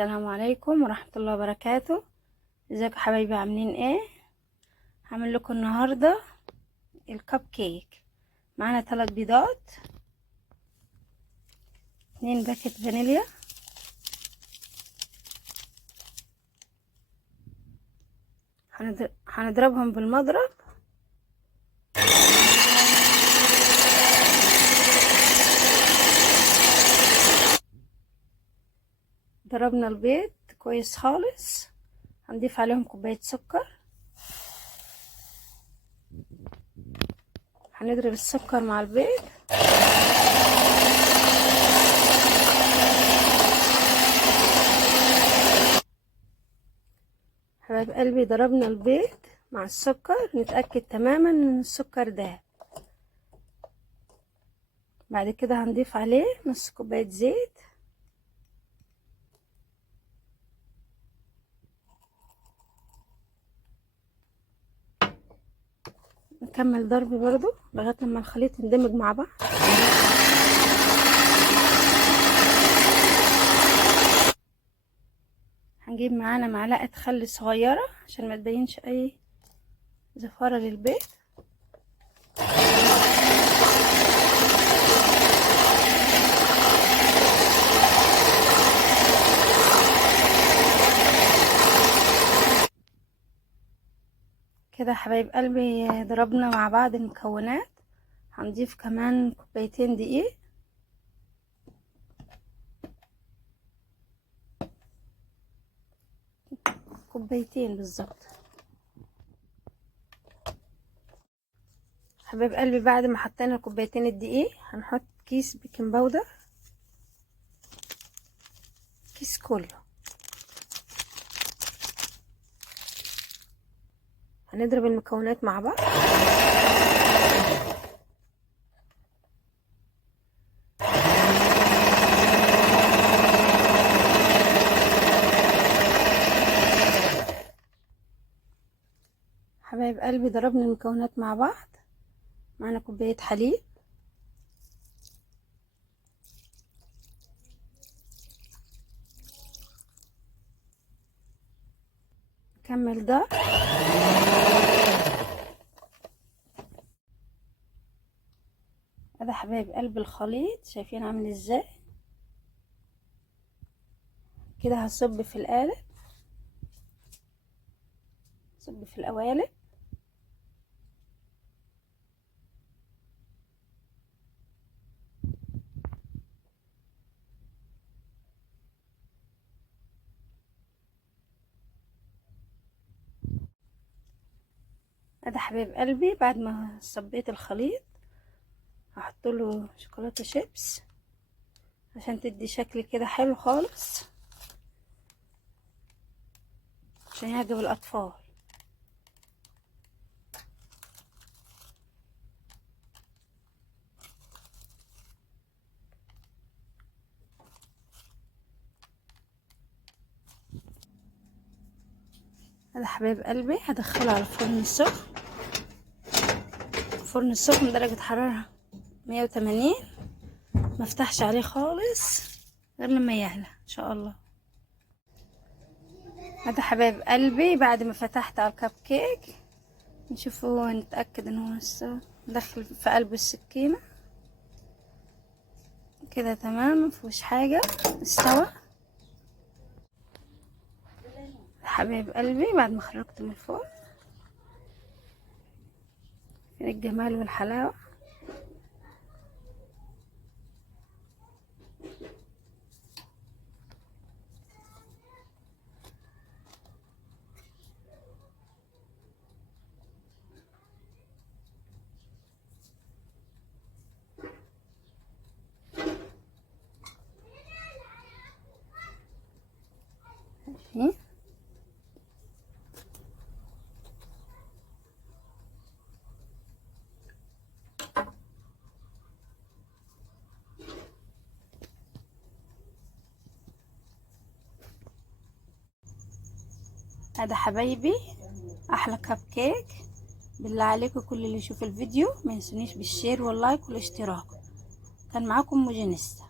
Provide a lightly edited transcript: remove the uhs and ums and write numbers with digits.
السلام عليكم ورحمة الله وبركاته. ازيكم حبايبي، عاملين ايه؟ هعمل لكم النهاردة الكب كيك. معانا 3 بيضات، 2 باكت فانيليا، هنضربهم بالمضرب. ضربنا البيض كويس خالص، هنضيف عليهم كوباية سكر. هنضرب السكر مع البيض. حبايب قلبي، ضربنا البيض مع السكر، نتأكد تماما ان السكر داب. بعد كده هنضيف عليه نص كوباية زيت، نكمل ضرب برضو لغاية لما الخليط يندمج مع بعض. هنجيب معانا معلقة خل صغيرة عشان ما تبينش اي زفارة للبيض. كده حبايب قلبي ضربنا مع بعض المكونات. هنضيف كمان كوبايتين دقيق، كوبايتين بالظبط. حبايب قلبي، بعد ما حطينا كوبايتين الدقيق هنحط كيس بيكنج باودر، كيس كله. هنضرب المكونات مع بعض. حبايب قلبي، ضربنا المكونات مع بعض. معنا كوباية حليب، نكمل ده. هذا حبايب قلبي الخليط، شايفين عامل ازاي؟ كده هصب في القالب، صب في القوالب. ده حبايب قلبي بعد ما صبيت الخليط هحط له شوكولاته شيبس عشان تدي شكل كده حلو خالص، عشان يعجب الاطفال. هذا حبايب قلبي هدخله على الفرن السخن، فرن السخن درجة حرارة 180، ما افتحش عليه خالص غير لما يعلى ان شاء الله. هذا حبايب قلبي بعد ما فتحت على الكب كيك، نشوفه نتأكد ان هو استوى. ندخل في قلب السكينة كده تمام، مفيهوش حاجة، استوى. حبايب قلبي بعد ما خرجته من الفرن، من الجمال والحلاوة. هذا حبايبي احلى كب كيك. بالله عليكم كل اللي يشوف الفيديو ما ينسونيش بالشير واللايك والاشتراك. كان معاكم موجينيستا.